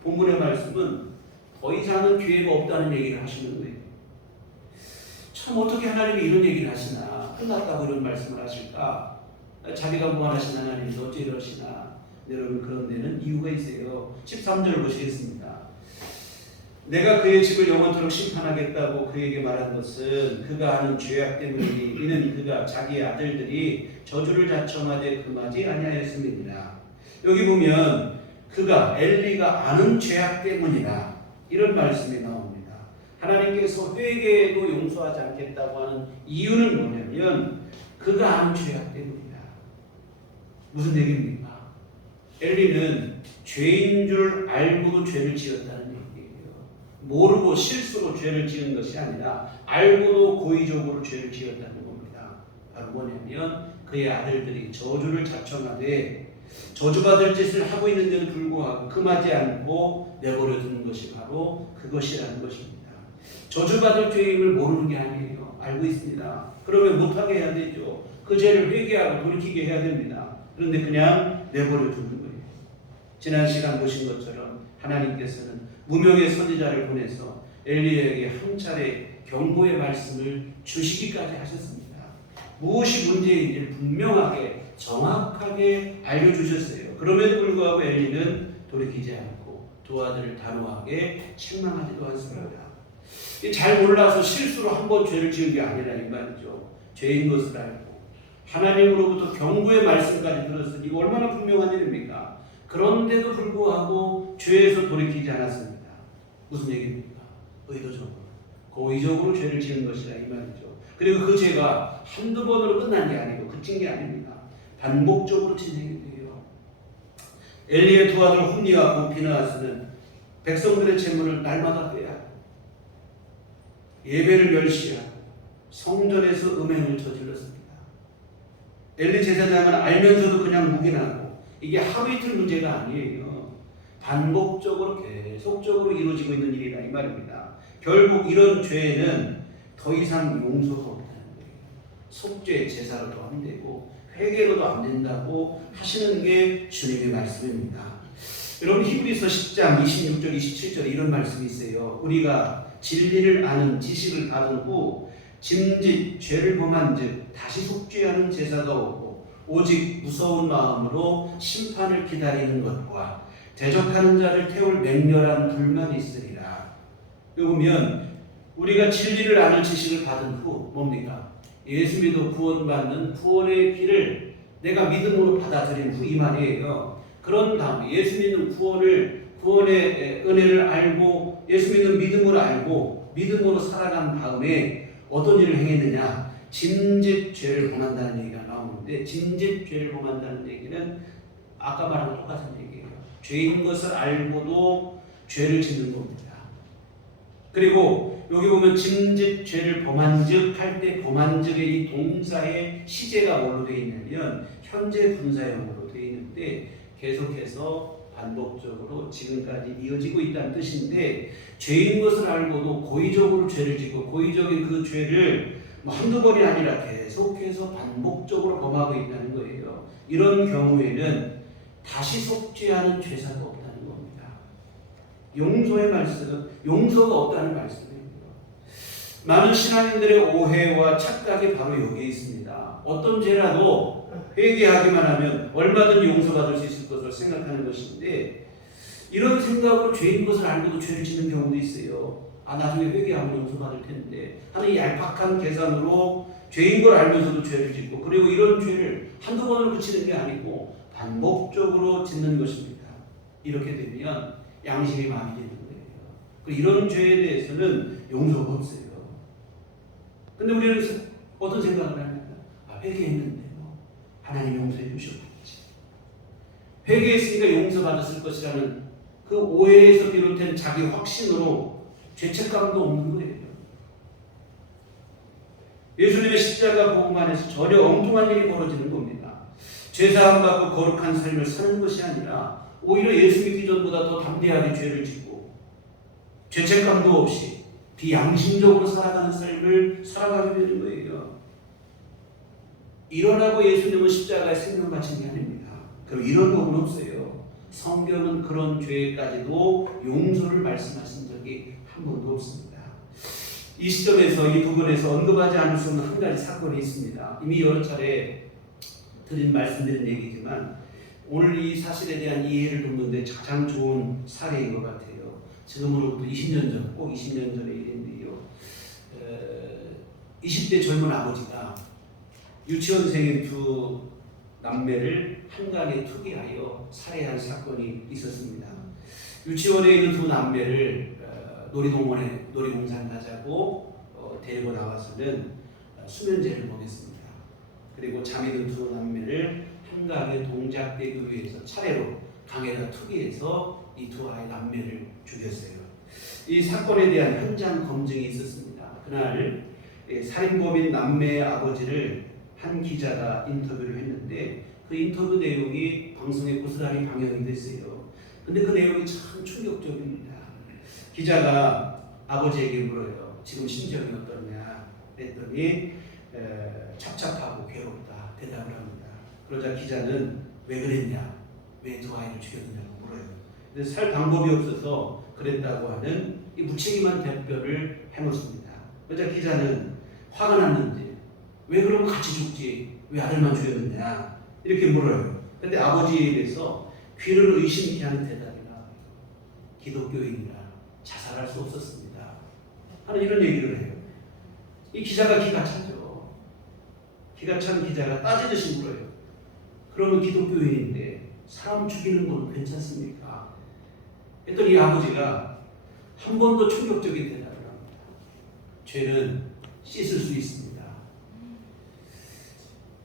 본문의 말씀은 더 이상은 기회가 없다는 얘기를 하시는 거예요. 참 어떻게 하나님이 이런 얘기를 하시나, 끝났다고 이런 말씀을 하실까? 자비가 무한하신 하나님이 어째 이러시나? 여러분, 그런 데는 이유가 있어요. 13절을 보시겠습니다. 내가 그의 집을 영원토록 심판하겠다고 그에게 말한 것은 그가 하는 죄악 때문이니 이는 그가 자기의 아들들이 저주를 자청하되 금하지 아니하였음이니라. 여기 보면 그가 엘리가 아는 죄악 때문이라 이런 말씀이 나옵니다. 하나님께서 회개도 용서하지 않겠다고 하는 이유는 뭐냐면 그가 아는 죄악 때문이다. 무슨 얘기입니까? 엘리는 죄인 줄 알고도 죄를 지었다는 얘기예요. 모르고 실수로 죄를 지은 것이 아니라 알고도 고의적으로 죄를 지었다는 겁니다. 바로 뭐냐면 그의 아들들이 저주를 자청하되 저주받을 짓을 하고 있는데도 불구하고 금하지 않고 내버려 두는 것이 바로 그것이라는 것입니다. 저주받을 죄임을 모르는 게 아니에요. 알고 있습니다. 그러면 못하게 해야 되죠. 그 죄를 회개하고 돌이키게 해야 됩니다. 그런데 그냥 내버려 두는 거예요. 지난 시간 보신 것처럼 하나님께서는 무명의 선지자를 보내서 엘리에게 한 차례 경고의 말씀을 주시기까지 하셨습니다. 무엇이 문제인지를 분명하게 정확하게 알려주셨어요. 그럼에도 불구하고 엘리는 돌이키지 않고 두 아들을 단호하게 책망하지도 않습니다. 잘 몰라서 실수로 한 번 죄를 지은 게 아니라 이 말이죠. 죄인 것을 알고 하나님으로부터 경고의 말씀까지 들었으니 이거 얼마나 분명한 일입니까? 그런데도 불구하고 죄에서 돌이키지 않았습니다. 무슨 얘기입니까? 의도적으로 고의적으로 죄를 지은 것이라 이 말이죠. 그리고 그 죄가 한두 번으로 끝난 게 아니고 그친 게 아닙니다. 반복적으로 진행이 돼요. 엘리의 두 아들 홈니와 피느하스는 백성들의 재물을 날마다 빼앗고 예배를 멸시하고 성전에서 음행을 저질렀습니다. 엘리 제사장은 알면서도 그냥 묵인하고 이게 하루 이틀 문제가 아니에요. 반복적으로 계속적으로 이루어지고 있는 일이다 이 말입니다. 결국 이런 죄는 더 이상 용서가 없다는 거예요. 속죄 제사로도 안 되고 회개로도 안 된다고 하시는 게 주님의 말씀입니다. 여러분 히브리서 10장 26절 27절에 이런 말씀이 있어요. 우리가 진리를 아는 지식을 받은 후 짐짓 죄를 범한즉 다시 속죄하는 제사가 오고 오직 무서운 마음으로 심판을 기다리는 것과 대적하는 자를 태울 맹렬한 불만이 있으리라. 여기 보면 우리가 진리를 아는 지식을 받은 후 뭡니까? 예수 믿어 구원받는 구원의 길을 내가 믿음으로 받아들인 후 이 말이에요. 그런 다음에 예수 믿는 구원의 은혜를 알고 예수 믿는 믿음을 알고 믿음으로 살아간 다음에 어떤 일을 행했느냐? 짐짓 죄를 범한다는 얘기가 나오는데 짐짓 죄를 범한다는 얘기는 아까 말한 것 똑같은 얘기예요. 죄인 것을 알고도 죄를 짓는 겁니다. 그리고 여기 보면 짐짓 죄를 범한즉 할 때 범한즉의 이 동사의 시제가 뭘로 되어 있냐면 현재 분사형으로 되어 있는데 계속해서 반복적으로 지금까지 이어지고 있다는 뜻인데 죄인 것을 알고도 고의적으로 죄를 짓고 고의적인 그 죄를 한두 번이 아니라 계속해서 반복적으로 범하고 있다는 거예요. 이런 경우에는 다시 속죄하는 죄사가 없다는 겁니다. 용서의 말씀은 용서가 없다는 말씀이에요. 많은 신앙인들의 오해와 착각이 바로 여기에 있습니다. 어떤 죄라도 회개하기만 하면 얼마든지 용서받을 수 있을 것을 생각하는 것인데 이런 생각으로 죄인 것을 알고도 죄를 짓는 경우도 있어요. 나중에 회개하면 용서받을 텐데 하는 이 얄팍한 계산으로 죄인 걸 알면서도 죄를 짓고 그리고 이런 죄를 한두 번으로 그치는 게 아니고 반복적으로 짓는 것입니다. 이렇게 되면 양심이 마비되는 거예요. 이런 죄에 대해서는 용서가 없어요. 근데 우리는 어떤 생각을 합니까? 회개했는데 하나님 용서해 주셨겠지. 회개했으니까 용서받았을 것이라는 그 오해에서 비롯된 자기 확신으로 죄책감도 없는 거예요. 예수님의 십자가 복음 안에서 전혀 엉뚱한 일이 벌어지는 겁니다. 죄사함 받고 거룩한 삶을 사는 것이 아니라 오히려 예수 믿기 전보다 더 담대하게 죄를 짓고 죄책감도 없이 비양심적으로 살아가는 삶을 살아가게 되는 거예요. 이러라고 예수님은 십자가에 생명 바친 게 아닙니다. 그럼 이런 법은 없어요. 성경은 그런 죄까지도 용서를 말씀하신 적이 한 번도 없습니다. 이 시점에서 이 부분에서 언급하지 않을 수 없는 한 가지 사건이 있습니다. 이미 여러 차례 말씀드린 얘기지만 오늘 이 사실에 대한 이해를 돕는데 가장 좋은 사례인 것 같아요. 지금으로부터 20년 전, 꼭 20년 전의 일인데요. 20대 젊은 아버지가 유치원생인 두 남매를 한강에 투기하여 살해한 사건이 있었습니다. 유치원에 있는 두 남매를 놀이동원에 놀이공산 가자고 데리고 나와서는 수면제를 먹였습니다. 그리고 잠이 든 두 남매를 한강에 동작대교 위에서 차례로 강에다 투기해서 이 두 아이 남매를 죽였어요. 이 사건에 대한 현장 검증이 있었습니다. 그날 살인범인 남매의 아버지를 한 기자가 인터뷰를 했는데 그 인터뷰 내용이 방송에 고스란히 방영이 됐어요. 근데 그 내용이 참 충격적입니다. 기자가 아버지에게 물어요. 지금 심정이 어떠냐 했더니 착잡하고 괴롭다 대답을 합니다. 그러자 기자는 왜 그랬냐, 왜 두 아이를 죽였느냐고 물어요. 근데 살 방법이 없어서 그랬다고 하는 이 무책임한 답변을 해놓습니다. 그러자 기자는 화가 났는지 왜 그러면 같이 죽지 왜 아들만 죽였느냐 이렇게 물어요. 근데 아버지에 대해서 귀를 의심케 하는 대답이 나와요. 기독교인이라 자살할 수 없었습니다 하는 이런 얘기를 해요. 이 기자가 기가 차죠. 기가 찬 기자가 따지듯이 물어요. 그러면 기독교인인데 사람 죽이는 건 괜찮습니까? 했더니 이 아버지가 한 번 더 충격적인 대답을 합니다. 죄는 씻을 수 있습니다.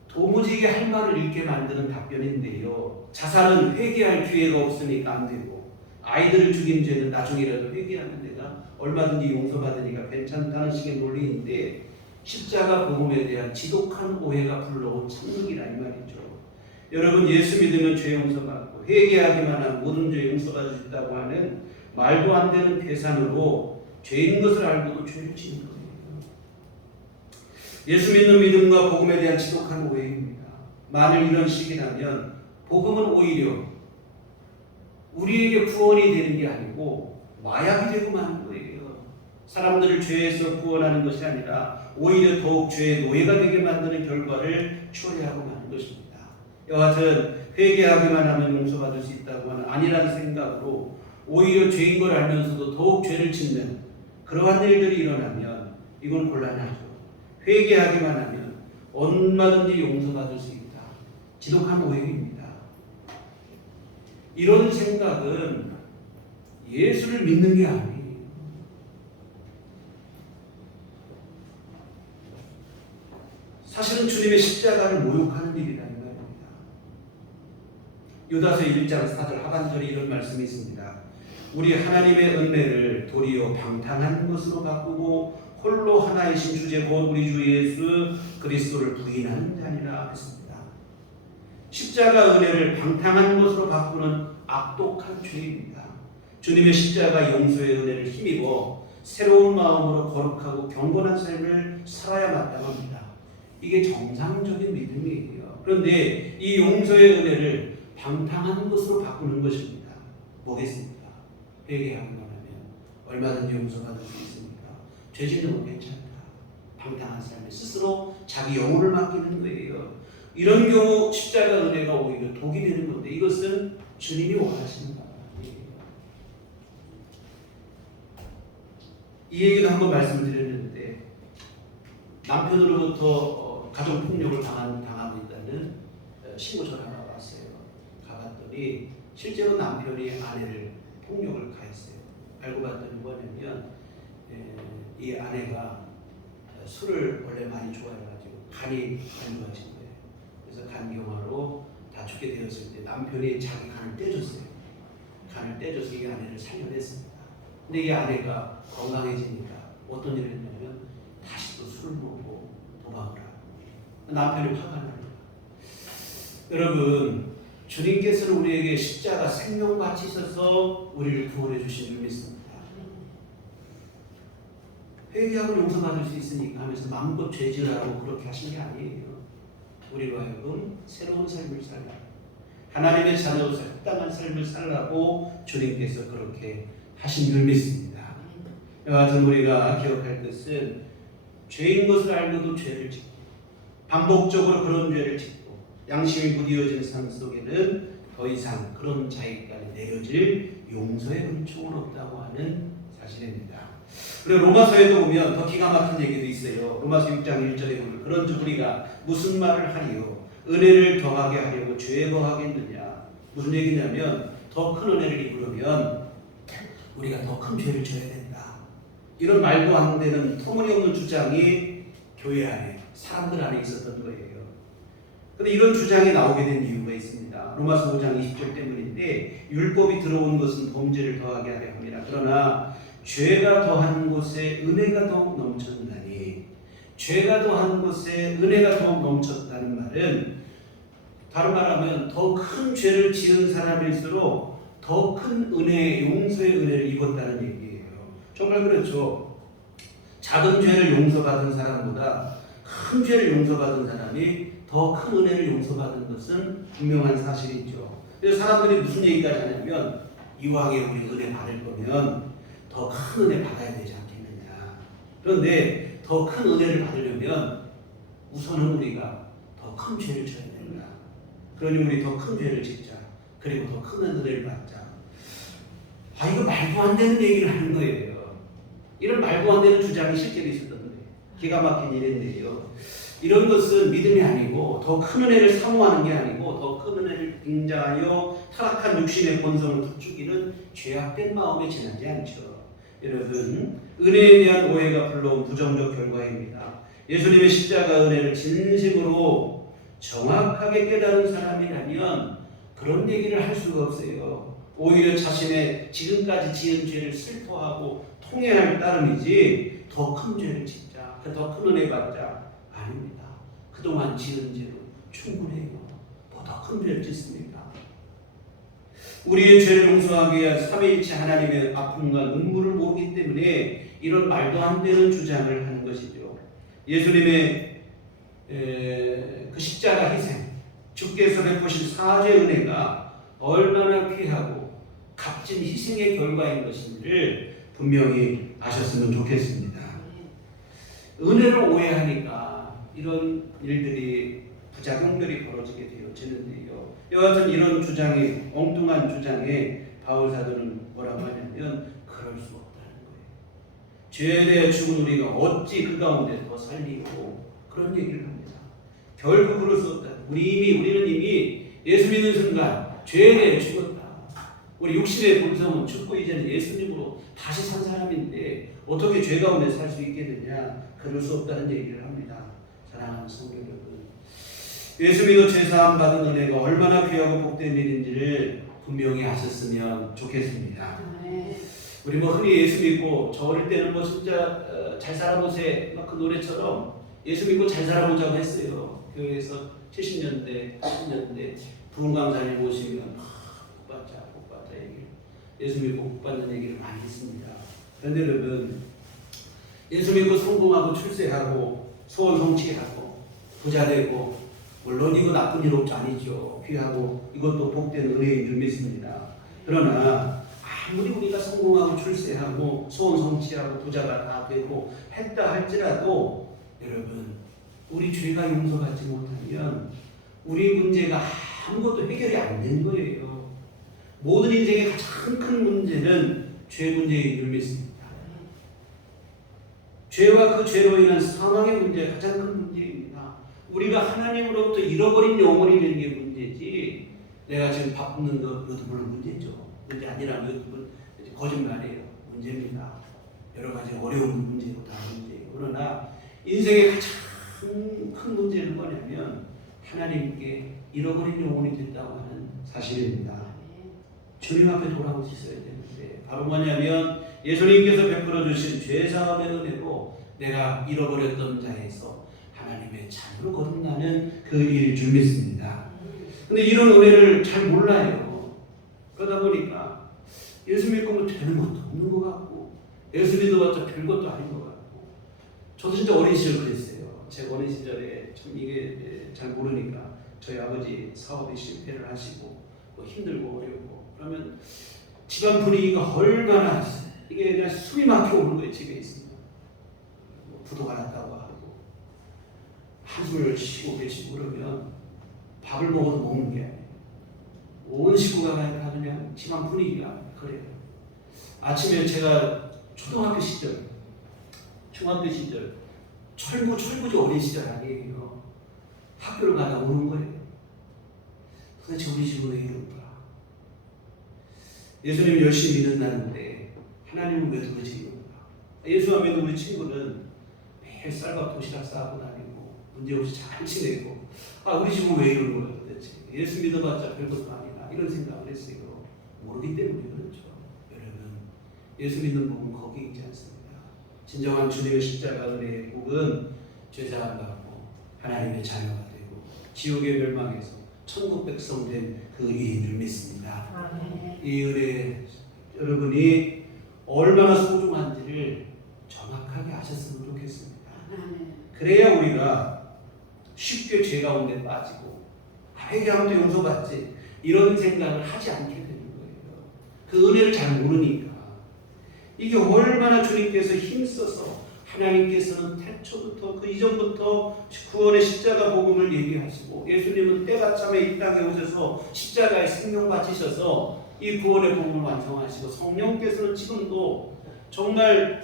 도무지 할 말을 잃게 만드는 답변인데요. 자살은 회개할 기회가 없으니까 안 되고, 아이들을 죽인 죄는 나중이라도 회개하면 내가 얼마든지 용서받으니까 괜찮다는 식의 논리인데, 십자가 복음에 대한 지독한 오해가 불러온 참극이라 이 말이죠. 여러분, 예수 믿으면 죄 용서받고 회개하기만 하면 모든 죄 용서받을 수 있다고 하는 말도 안 되는 계산으로 죄인 것을 알고도 죄를 지는 거예요. 예수 믿는 믿음과 복음에 대한 지독한 오해입니다. 만일 이런 식이라면 복음은 오히려 우리에게 구원이 되는 게 아니고 마약이 되고 마는 거예요. 사람들을 죄에서 구원하는 것이 아니라 오히려 더욱 죄의 노예가 되게 만드는 결과를 초래하고 마는 것입니다. 여하튼 회개하기만 하면 용서받을 수 있다고 하는 아니라는 생각으로 오히려 죄인 걸 알면서도 더욱 죄를 짓는 그러한 일들이 일어나면 이건 곤란하죠. 회개하기만 하면 얼마든지 용서받을 수 있다. 지독한 오해입니다. 이런 생각은 예수를 믿는 게 아니에요. 사실은 주님의 십자가를 모욕하는 일이다 이 말입니다. 유다서 1장 4절 하반절에 이런 말씀이 있습니다. 우리 하나님의 은혜를 도리어 방탕한 것으로 바꾸고 홀로 하나이신 주제 곧 우리 주 예수 그리스도를 부인하는 자니라 했습니다. 십자가 은혜를 방탕한 것으로 바꾸는 악독한 죄입니다. 주님의 십자가 용서의 은혜를 힘입어 새로운 마음으로 거룩하고 경건한 삶을 살아야 마땅합니다. 이게 정상적인 믿음이에요. 그런데 이 용서의 은혜를 방탕한 것으로 바꾸는 것입니다. 뭐겠습니까? 회개하기만 하면 얼마든지 용서받을 수 있습니다. 죄 짓는 건 괜찮다. 방탕한 삶에 스스로 자기 영혼을 맡기는 거예요. 이런 경우 십자가 은혜가 오히려 독이 되는 건데 이것은 주님이 원하시는 바예요. 이 얘기도 한번 말씀드렸는데 남편으로부터 가정폭력을 당하고 있다는 신고 전화가 왔어요. 가봤더니 실제로 남편이 아내를 폭력을 가했어요. 알고 봤더니 뭐냐면 이 아내가 술을 원래 많이 좋아해가지고 간이 안 좋아진 거예요. 그래서 간경화로 다죽게 되었을 때 남편이 자기 간을 떼줬어요. 간을 떼줘서 이 아내를 살려냈습니다. 근데 이 아내가 건강해지니까 어떤 일을 했냐면 다시 또 술을 먹고 도박을 하고 남편이 화가 납니다. 여러분, 주님께서는 우리에게 십자가 생명같이 있어서 우리를 구원해 주신 줄 믿습니다. 회개하고 용서받을 수 있으니까 하면서 마음껏 죄지으라고 그렇게 하신 게 아니에요. 우리로 하여금 새로운 삶을 살라고, 하나님의 자녀로서 합당한 삶을 살라고 주님께서 그렇게 하신 줄 믿습니다. 여하튼 우리가 기억할 것은 죄인 것을 알고도 죄를 짓고 반복적으로 그런 죄를 짓고 양심이 무디어진 삶 속에는 더 이상 그런 자기까지 내려질 용서의 은총은 없다고 하는 사실입니다. 그리고 로마서에도 보면 더 기가 막힌 얘기도 있어요. 로마서 6장 1절에 보면 그런즉 우리가 무슨 말을 하리요? 은혜를 더하게 하려고 죄에 거하겠느냐? 무슨 얘기냐면 더 큰 은혜를 입으려면 우리가 더 큰 죄를 져야 된다. 이런 말도 안 되는 터무니없는 주장이 교회 안에 사람들 안에 있었던 거예요. 그런데 이런 주장이 나오게 된 이유가 있습니다. 로마서 5장 20절 때문인데 율법이 들어온 것은 범죄를 더하게 하려 합니다. 그러나 죄가 더한 곳에 은혜가 더욱 넘쳤나니, 죄가 더한 곳에 은혜가 더욱 넘쳤다는 말은 다른 말하면 더 큰 죄를 지은 사람일수록 더 큰 은혜, 용서의 은혜를 입었다는 얘기예요. 정말 그렇죠. 작은 죄를 용서받은 사람보다 큰 죄를 용서받은 사람이 더 큰 은혜를 용서받은 것은 분명한 사실이죠. 그래서 사람들이 무슨 얘기까지 하냐면 이왕에 우리 은혜 받을 거면 더 큰 은혜 받아야 되지 않겠느냐. 그런데 더 큰 은혜를 받으려면 우선은 우리가 더 큰 죄를 져야 된다. 그러니 우리 더 큰 죄를 짓자. 그리고 더 큰 은혜를 받자. 이거 말도 안 되는 얘기를 하는 거예요. 이런 말도 안 되는 주장이 실제로 있었던 거예요. 기가 막힌 일인데요. 이런 것은 믿음이 아니고 더 큰 은혜를 사모하는 게 아니고 더 큰 은혜를 빙자하여 타락한 육신의 본성을 부추기는 죄악된 마음에 지나지 않죠. 여러분, 은혜에 대한 오해가 불러온 부정적 결과입니다. 예수님의 십자가 은혜를 진심으로 정확하게 깨달은 사람이라면 그런 얘기를 할 수가 없어요. 오히려 자신의 지금까지 지은 죄를 슬퍼하고 통회할 따름이지 더 큰 죄를 짓자, 더 큰 은혜 받자, 아닙니다. 그동안 지은 죄로 충분해요. 더 큰 죄를 짓습니까? 우리의 죄를 용서하기 위한 삼위일체 하나님의 아픔과 눈물을 모르기 때문에 이런 말도 안 되는 주장을 하는 것이죠. 예수님의 그 십자가 희생, 주께서 베푸신 사죄 은혜가 얼마나 귀하고 값진 희생의 결과인 것인지를 분명히 아셨으면 좋겠습니다. 은혜를 오해하니까 이런 일들이 부작용들이 벌어지게 되어지는데요. 여하튼 이런 주장이 엉뚱한 주장에 바울 사도는 뭐라고 하냐면 그럴 수 없다는 거예요. 죄에 대해 죽은 우리가 어찌 그 가운데 더 살리고 그런 얘기를 합니다. 결국 그럴 수 없다. 우리는 이미 예수 믿는 순간 죄에 대해 죽었다. 우리 육신의 본성은 죽고 이제는 예수님으로 다시 산 사람인데 어떻게 죄 가운데 살 수 있겠느냐. 그럴 수 없다는 얘기를 합니다. 사랑하는 성도 여러분, 예수 믿어 죄사함 받은 은혜가 얼마나 귀하고 복된 일인지를 분명히 아셨으면 좋겠습니다. 우리 흔히 예수 믿고 저 어릴 때는 진짜 잘 살아보세 막 그 노래처럼 예수 믿고 잘 살아보자고 했어요. 교회에서 70년대, 80년대 부흥 강사님 모시면 복 받자 얘기를, 예수 믿고 복 받는 얘기를 많이 했습니다. 그런데 여러분, 예수 믿고 성공하고 출세하고 소원 성취하고 부자 되고 물론 이거 나쁜 일 없지 아니죠. 귀하고 이것도 복된 은혜인 줄 믿습니다. 그러나 아무리 우리가 성공하고 출세하고 소원 성취하고 부자가 다 되고 했다 할지라도 여러분, 우리 죄가 용서받지 못하면 우리 문제가 아무것도 해결이 안 된 거예요. 모든 인생의 가장 큰 문제는 죄 문제인 줄 믿습니다. 죄와 그 죄로 인한 사망의 문제가 가장 큰 문제입니다. 우리가 하나님으로부터 잃어버린 영혼이 되는 게 문제지, 내가 지금 바꾸는 것도 물론 문제죠. 문제 아니라면 그건 거짓말이에요. 문제입니다. 여러 가지 어려운 문제고 다 문제예요. 그러나 인생의 가장 큰 문제는 뭐냐면 하나님께 잃어버린 영혼이 됐다고 하는 사실입니다. 주님 앞에 돌아올 수 있어야 되는데 바로 뭐냐면 예수님께서 베풀어 주신 죄사함의 은혜로 내가 잃어버렸던 자에서 하나님의 자녀로 거듭나는 그 일일 줄 믿습니다. 근데 이런 은혜를 잘 몰라요. 그러다 보니까 예수 믿고 뭐 되는 것도 없는 것 같고 예수 믿어봤자 별것도 아닌 것 같고, 저도 진짜 어린 시절 그랬어요. 제 어린 시절에 참 이게 잘 모르니까 저희 아버지 사업에 실패를 하시고 뭐 힘들고 어렵고 그러면 집안 분위기가 얼마나 이게 그냥 숨이 막혀 오는 거예요. 집에 있으면 뭐 부도가 났다고 하고 한숨을 쉬고 계시고 그러면 밥을 먹어도 먹는 게 아니에요. 온 식구가 다 그냥 집안 분위기가 그래요. 아침에 제가 초등학교 시절, 중학교 시절, 철부지 어린 시절 아니에요. 학교를 가다 오는 거예요. 도대체 우리 집은 왜 이럴까? 예수님 열심히 믿는다는데 하나님은 왜 도대체 이럴까? 예수 안 믿는 우리 친구는 매일 쌀밥 도시락 싸고 다니고 문제없이 잘 지내고, 우리 집은 왜 이러는 거예요 도대체? 예수 믿어봤자 별것도 아니라 이런 생각을 했어요. 모르기 때문에 그렇죠. 여러분, 예수 믿는 복은 거기 있지 않습니다. 진정한 주님의 십자가 은혜의 복은 죄사함 받고 하나님의 자녀가 되고 지옥의 멸망에서 천국 백성 된 그 일인 줄 믿습니다. 이 은혜 여러분이 얼마나 소중한지를 정확하게 아셨으면 좋겠습니다. 그래야 우리가 쉽게 죄 가운데 빠지고 회개하면 또 용서받지 이런 생각을 하지 않게 되는 거예요. 그 은혜를 잘 모르니까. 이게 얼마나 주님께서 힘써서 하나님께서는 태초부터 그 이전부터 구원의 십자가 복음을 얘기하시고 예수님은 때가 참에 이 땅에 오셔서 십자가에 생명 바치셔서 이 구원의 복음을 완성하시고 성령께서는 지금도 정말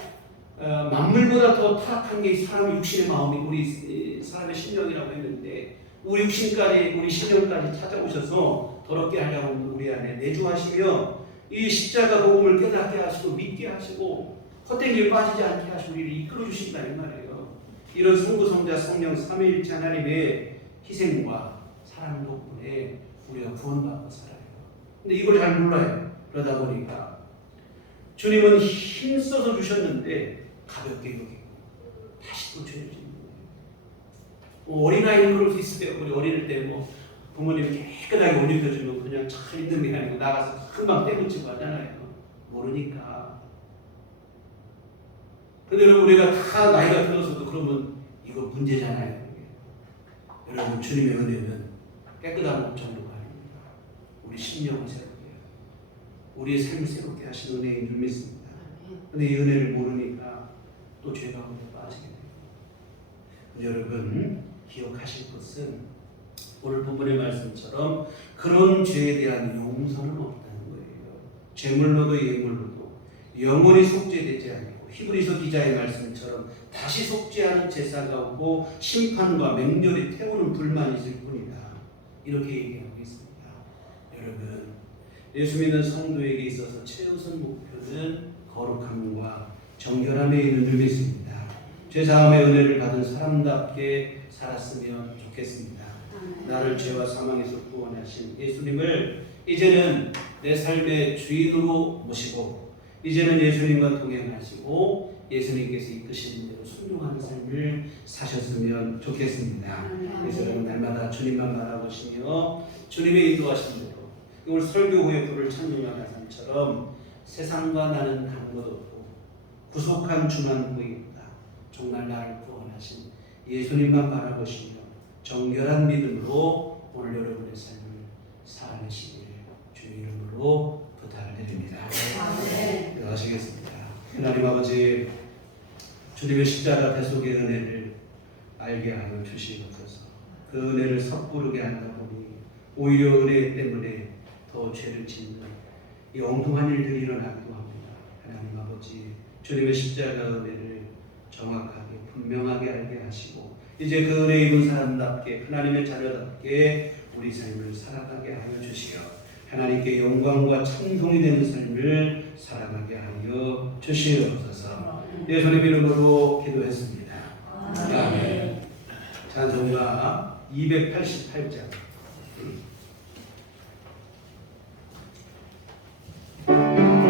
만물보다 더 타락한 게 이 사람의 육신의 마음이 우리 사람의 심령이라고 했는데 우리 육신까지 우리 심령까지 찾아오셔서 더럽게 하려고 우리 안에 내주하시며 이 십자가 복음을 깨닫게 하시고 믿게 하시고 헛된 길 빠지지 않게 하시고 우리를 이끌어 주신다 이 말이에요. 이런 성부, 성자, 성령 삼위일체 하나님의 희생과 사랑 덕분에 우리가 구원받고 살아요. 근데 이걸 잘 몰라요. 그러다 보니까 주님은 힘써서 주셨는데 가볍게 여기고 다시 또 죄를 짓는 거예요. 어린아이는 그럴 수 있어요. 우리 어린일 때 부모님이 깨끗하게 옷 입혀주면 그냥 잘 입는 게 아니고 나가서 금방 때묻히고 하잖아요. 모르니까. 근데 여러분 우리가 다 나이가 들어서도 그러면 이거 문제잖아요. 여러분 주님의 은혜는 깨끗한 옷 정도가 아닙니다. 우리 심령을 새롭게 우리의 삶을 새롭게 하신 은혜인 줄 믿습니다. 근데 이 은혜를 모르니까 또 죄 가운데 빠지게 돼요. 여러분 기억하실 것은 오늘 본문의 말씀처럼 그런 죄에 대한 용서는 없다는 거예요. 죄물로도 예물로도 영원히 속죄되지 않고 히브리서 기자의 말씀처럼 다시 속죄하는 제사가 없고 심판과 맹렬히 태우는 불만이 있을 뿐이다. 이렇게 얘기하고 있습니다. 여러분 예수 믿는 성도에게 있어서 최우선 목표는 거룩함과 정결함에 있는 줄 믿습니다. 죄사함의 은혜를 받은 사람답게 살았으면 좋겠습니다. 나를 죄와 사망에서 구원하신 예수님을 이제는 내 삶의 주인으로 모시고 이제는 예수님과 동행하시고 예수님께서 이끄시는 대로 순종하는 삶을 사셨으면 좋겠습니다. 그래서 여러분 날마다 주님만 바라보시며 주님의 인도하신 대로 오늘 설교 후에 불을 찬송한 가사처럼 세상과 나는 간 것 없고 구속한 주만 보인다. 정말 나를 구원하신 예수님만 바라보시며 정결한 믿음으로 오늘 여러분의 삶을 살아내시기를 주의 이름으로 부탁을 드립니다. 기도하시겠습니다. 하나님 아버지 주님의 십자가 대속의 은혜를 알게 하여 주시옵소서. 그 은혜를 섣부르게 하다 보니 오히려 은혜 때문에 더 죄를 짓는 이 엉뚱한 일들이 일어나기도 합니다. 하나님 아버지 주님의 십자가 은혜를 정확하게 분명하게 알게 하시고 이제 그 은혜 입은 사람답게 하나님의 자녀답게 우리 삶을 살아가게 하여 주시어 하나님께 영광과 찬송이 되는 삶을 살아가게 하여 주시옵소서. 예수님 이름으로 기도했습니다. 아멘. 찬송가 288장. 아멘.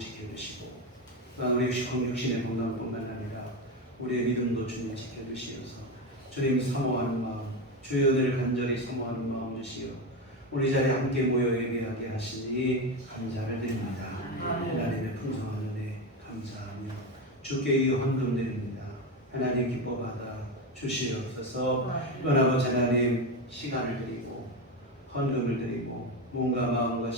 지켜주시고 또한 우리 육신의 건강뿐만 아니라 우리의 믿음도 주님 지켜주시어서 주님 사모하는 마음, 주의 은혜를 간절히 사모하는 마음 주시어 우리 자리에 함께 모여 예배하게 하시니 감사를 드립니다. 하나님의 풍성한 은혜 감사하며 주께 이 헌금 드립니다. 하나님 기뻐받아 주시옵소서. 또한 아버지 하나님 시간을 드리고 헌금을 드리고 몸과 마음과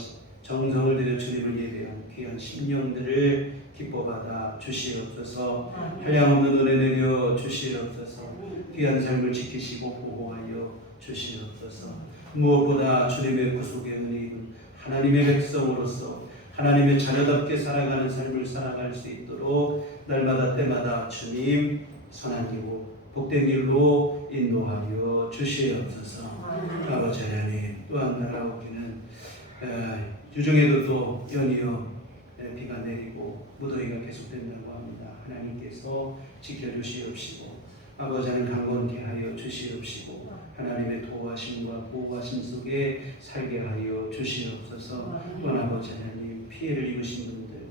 정성을 들여 주님을 예배한 귀한 심령들을 기뻐받아 주시옵소서. 한량없는 은혜 내려 주시옵소서. 귀한 삶을 지키시고 보호하여 주시옵소서. 무엇보다 주님의 구속의 은혜인 하나님의 백성으로서 하나님의 자녀답게 살아가는 삶을 살아갈 수 있도록 날마다 때마다 주님 선한 길로 복된 길로 인도하여 주시옵소서. 아버지 하나님 또한 날아오기는 주중에도 또 연이어 비가 내리고 무더위가 계속된다고 합니다. 하나님께서 지켜주시옵시고 아버지 하나님 강건케 하여 주시옵시고 하나님의 도와심과 보호하심 속에 살게 하여 주시옵소서. 또한 아버지 하나님 피해를 입으신 분들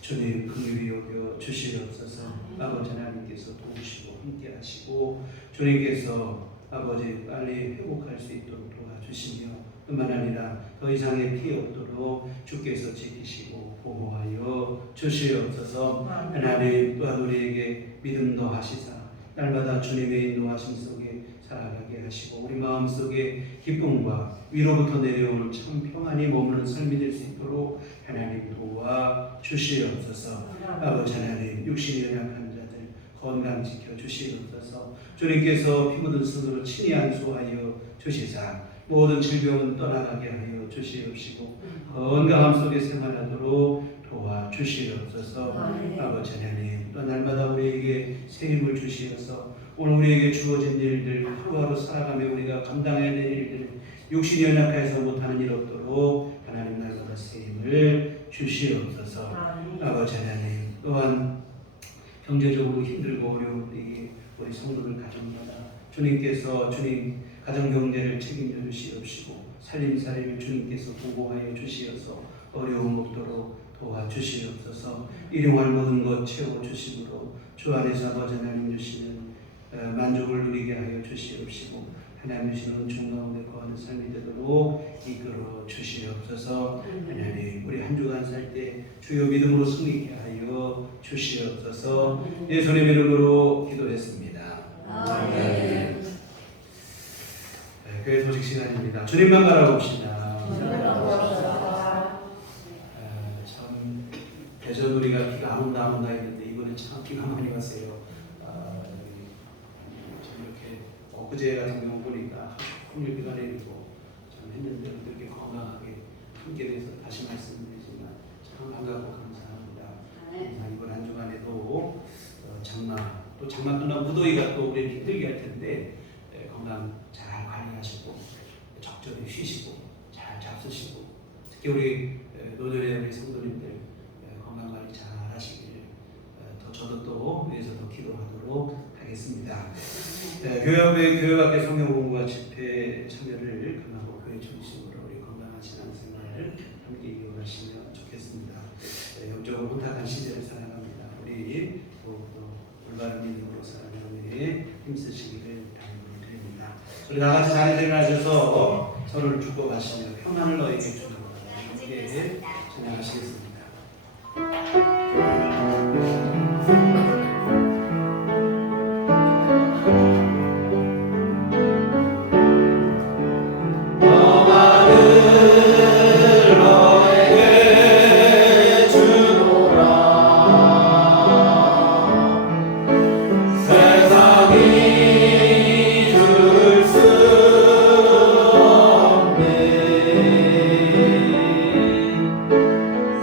주님 긍휼히 여겨 주시옵소서. 아버지 하나님께서 도우시고 함께 하시고 주님께서 아버지 빨리 회복할 수 있도록 도와주시며 뿐만 아니라 더 이상의 피해 없도록 주께서 지키시고 보호하여 주시옵소서. 하나님 또한 우리에게 믿음 더하시사 날마다 주님의 인도하심 속에 살아가게 하시고 우리 마음속에 기쁨과 위로부터 내려오는 참 평안이 머무는 삶이 될 수 있도록 하나님 도와 주시옵소서. 아버지 하나님 육신이 연약한 자들 건강 지켜 주시옵소서. 주님께서 피 묻은 손으로 친히 안수하여 주시사 모든 질병은 떠나가게 하여 주시옵시고 건강함 속에 생활하도록 도와주시옵소서. 아버지 하나님 또 날마다 우리에게 새 힘을 주시어서 오늘 우리에게 주어진 일들 하루하루 살아가며 우리가 감당해야 될 일들 육신이 연약해서 못하는 일 없도록 하나님 날마다 새 힘을 주시옵소서. 아버지 하나님 또한 경제적으로 힘들고 어려운 우리 성도들 가정마다 주님께서 주님 가정 경제를 책임져 주시옵시고 살림살이를 주님께서 보호하여 주시어서 어려움 없도록 도와주시옵소서. 일용할 모든 것 채워 주심으로 주 안에서 아버지 하나님 주시는 만족을 누리게 하여 주시옵시고 하나님 주시는 은총 가운데 거하는 삶이 되도록 이끌어 주시옵소서. 하나님 우리 한 주간 살 때 주여 믿음으로 승리케 하여 주시옵소서. 예수님의 이름으로 기도했습니다. 아멘. 교회 소식 시간입니다. 주님만 바라봅시다. 참 대전 우리가 비가 안 온다 했는데 이번에 참 비가 많이 왔어요. 이렇게 엊그제 같은 경우 보니까 오늘 비가 내리고 참 했는데 이렇게 건강하게 함께 돼서 다시 말씀드리지만 참 반갑고 감사합니다. 이번 한 주간에도 장마 끝나고 무더위가 또 우리를 힘들게 할 텐데 건강 잘 관리하시고 적절히 쉬시고 잘 잡수시고 특히 우리 노년의 우리 성도님들 건강 관리 잘 하시길 저도 또 위해서 더 기도하도록 하겠습니다. 교회 밖에 성경 공부와 집회 참여를 강하고 교회 중심으로 우리 건강한 신앙생활을 함께 이어가시면 좋겠습니다. 영적으로 혼탁한 시대를 살아갑니다. 우리 올바른 믿음으로 살아가는 일에 힘쓰시기를 당부드립니다. 우리 다 같이 자리에 일어나셔서 서로를 축복하시며 평안을 너에게 주는 함께 찬양하시겠습니다.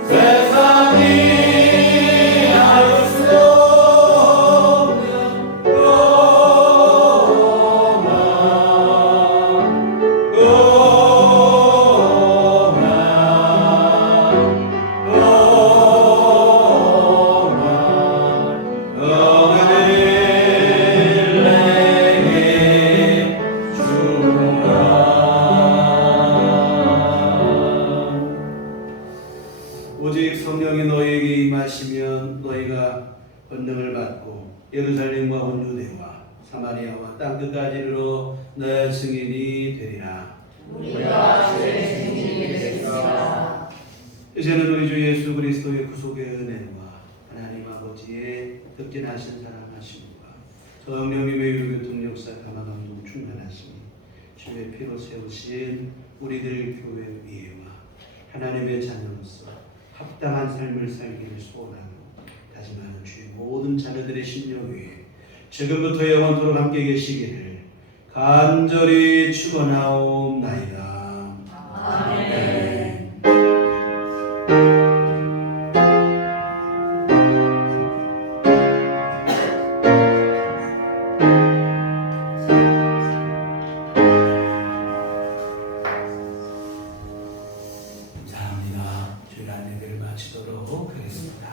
세 너희에게 임하시면 너희가 권능을 받고 예루살렘과 온 유대와 사마리아와 땅끝까지 이르러 내 증인이 되리라. 우리가 주의 증인이 되겠습니다. 이제는 우리 주 예수 그리스도의 구속의 은혜와 하나님 아버지의 극진하신 사랑하심과 성령님의 유교통 역사 감화감동 충만하심이 주의 피로 세우신 우리들 교회 위에와 하나님의 자녀로서 합당한 삶을 살기를 소원하고 다짐하는 주의 모든 자녀들의 심령 위에 지금부터 영원토록 함께 계시기를 간절히 축원하옵나이다. 아멘. 감사합니다. 주일 안내를 마치도록 하겠습니다.